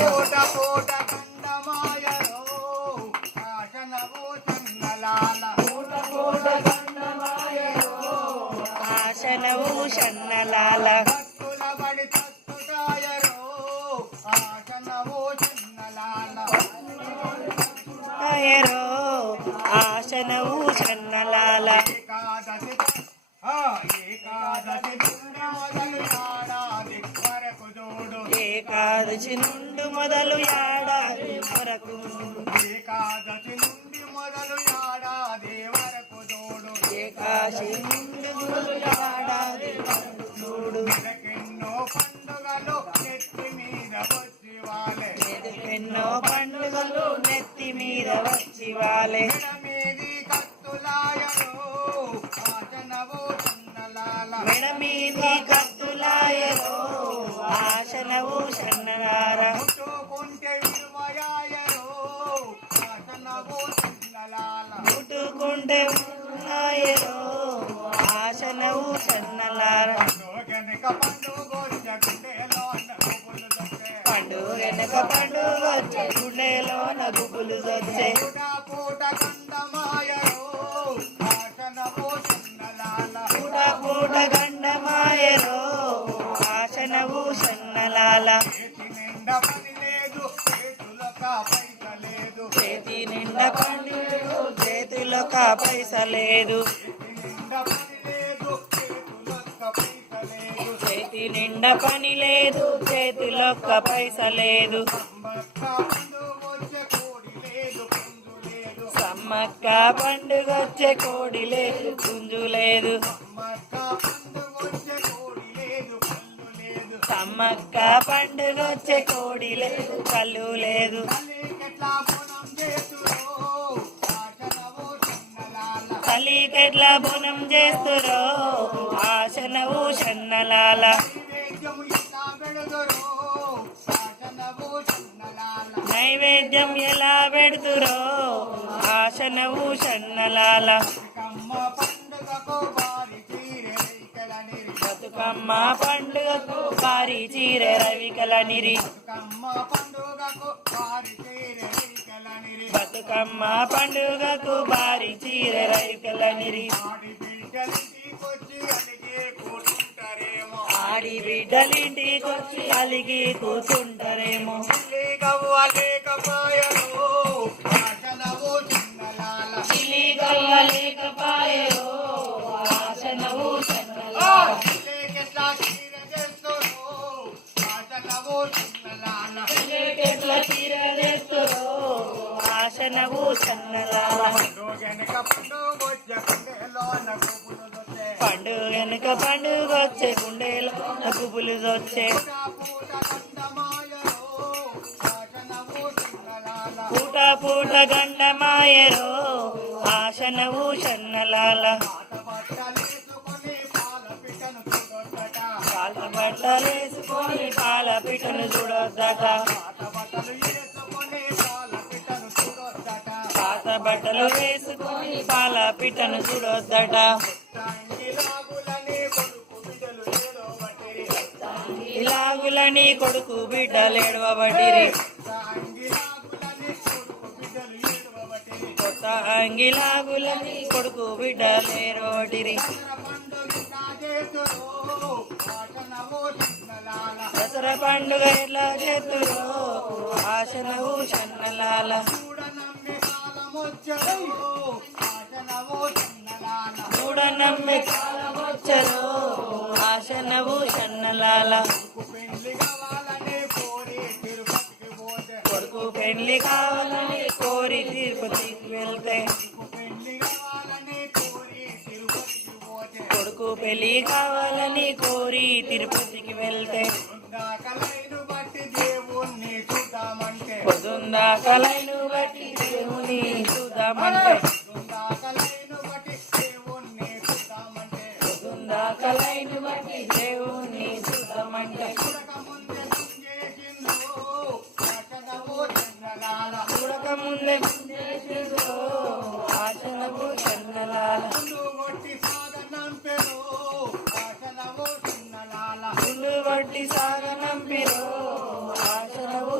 పూట పూట కండమాయరో ఆశనవో చన్నలాల పూట పూట కండమాయరో ఆశనవు షన్నలాల భక్తుల బడి తత్తుటాయరో ఆశనవో చన్నలాల ఆయరో ఆశనవు షన్నలాల ఏకాదశి ఏకాదశి మొదలు ఏడాది వరకు చూడు ఏకాదశి నుండి మొదలు ఏడాది వరకు ఏకాదశి నుండి మొదలు ఏడాది వరకు చూడు ఏకాదశి నుండి మొదలు ఏడాది వరకు చూడు ఎన్నో పండుగలు నెత్తి మీద వచ్చి వాలే ఎన్నో పండుగలు నెత్తి మీద వచ్చి వాలే మీది కత్తులాయరో ఆచనవో చన్నలాల మెడ మీది కత్తులాయరో ఆశనవు షన్నలార ముట్టుకుంటే విలువయాయరో ఆచనవో చన్నలాల ముట్టుకుంటే ఉన్నాయరో ఆశనవు షన్నలార వెనక పండుగ వెనక పండుగ వచ్చే గుండెలోన గుబులు వచ్చే పూట కందమాయరో ఆచనవో చన్నలాల పూట పూట గండమాయరో ఆశనవు షన్నలాల చేతి నిండా పని లేదు చేతులక పైస లేదు చేతి నిండా పని లేదు చేతిలో పైస లేదు చేతి నిండా పని లేదు చేతిలో పైస లేదు సమ్మక్క పండుగ వచ్చే కోడి లేదు గుంజు లేదు సమ్మక్క పండుగ వచ్చే కోడి లేదు కళ్ళు లేదు తల్లికెట్ల బోనం చేస్తురో ఆశనవు షన్నలాల నైవేద్యం ఎలా పెడుతురో ఆశనవు షన్నలాల బతుకమ్మ పండుగకు భారీ చీర రవికల నిరి బతుకమ్మ పండుగకు భారీ చీర రవికల నిరి ఆడి బిడ్డలింటికొచ్చి అలిగి కూర్చుంటారేమో చిలి గవ్వ లేకపాయో ఆశనవు ఎట్లా చీర చేస్తురో ఆశనవు సన్నలాల పండుగ వెనుక పండుగ వచ్చే గుండెలో గుబులు వచ్చే పూట పూట గండమాయరో ఆశనవు షన్నలాల పాల బట్టలేసుకొని పాల పిట్టను చూడొద్దట పాత బట్టలు వేసుకొని పాల పిట్టను చూడొద్దట ఇలాగులని కొడుకు బిడ్డలేడవబడిరి కొత్త అంగిలాగులని కొడుకు బిడ్డలేరవబడిరి దసరా పండుగ ఎట్లా చేతురో ఆశనవు షన్నలాల మూఢనమ్మి కాలమొచ్చరో ఆశనవు షన్నలాల కొడుకు పెళ్లి కావాలని కోరి తిరుపతికి వెళ్తే కొడుకు పెళ్లి కావాలని కోరి తిరుపతికి వెళ్తే పొద్దుందా కలైను బట్టి దేవుని చూద్దామంటే పొద్దుందా కలైను బట్టి దేవుని చూద్దామంటే చూడక ముందే ఆశనవు చన్నలాల గుండు బట్టి సాగనంపిరో ఆశనవు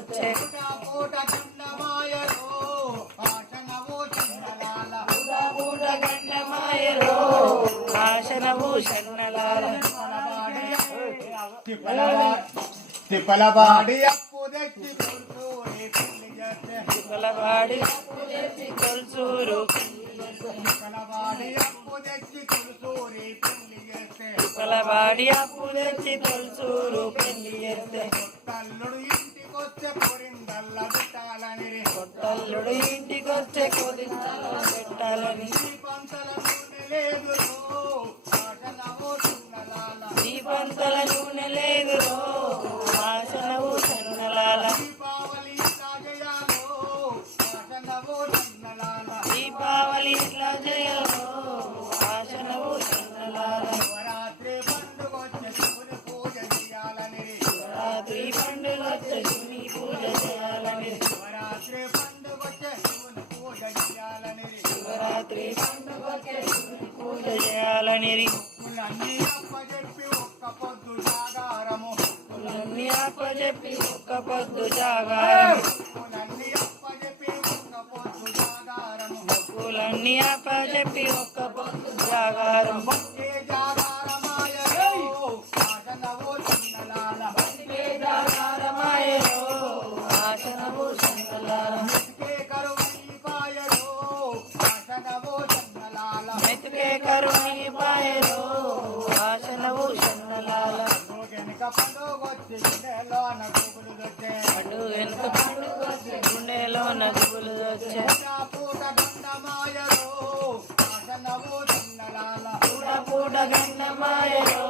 వచ్చే పూట గండమాయలో ఆశనవో చందలాల పూట గండమాయలో ఆశనవు షన్నలాల తిప్పలవాడి అప్పు తెచ్చి కొడుతూనే పెళ్లి చేస్తే తిప్పలవాడి కొల్సూరు తిప్పలవాడి అప్పు తెచ్చి కొడుతూనే పెళ్లి చేస్తే తిప్పలవాడి అప్పు తెచ్చి తొలసూరు పెళ్లి చేస్తే తల్లుడు ఇంటికొచ్చే పొరిందల్ల పెట్టాలని తల్లుడు ఇంటికొచ్చే కొద్ది పెట్టాలని పంతల నూనె లేదు ఆశనవో చందలాల దీపంతల నూనె లేదు ఆశనవు షన్నలాల దీపావళి రాజయాలో ఆశనవో చందలాల దీపావళి ఇట్లా జయలో ఆశనవు షన్నలాల శివరాత్రి పండుగొచ్చే శివుని పూజ చేయాలని రాత్రి పండుగ వచ్చే శివుని పూజ చేయాలని శివరాత్రి పండుగొచ్చే శివుని పూజ చేయాలని శివరాత్రి పండుగ వచ్చే శివుని పూజ చేయాలని అన్ని అప్పచెప్పి ఒక్క పొద్దు జాగారము అన్ని అప్పచెప్పి ఒక్క పొద్దు జాగారం అన్ని అప్పచెప్పి ఒక్క పొద్దు జాగారము పూలన్నీ అప్పచెప్పి ఒక్క పొద్దు జాగారం ఏ జాగారమాయలో ఆశనవో చందలాల జాగారమాయలో ఆశనవు షన్నలాల మెతికే కరువైపాయలో ఆశనవో చందలాల మెతుకే కరుణి పాయలో ఆశనవు షన్నలాల వెనుక పండుగొచ్చి గుండెలోన గుబులు దొచ్చే అటు వెనుక పండుగ గుండెలో నదువులు వచ్చే పూట గండమాయలో ఆశనవో చందలాల పూట పూట గండమాయలో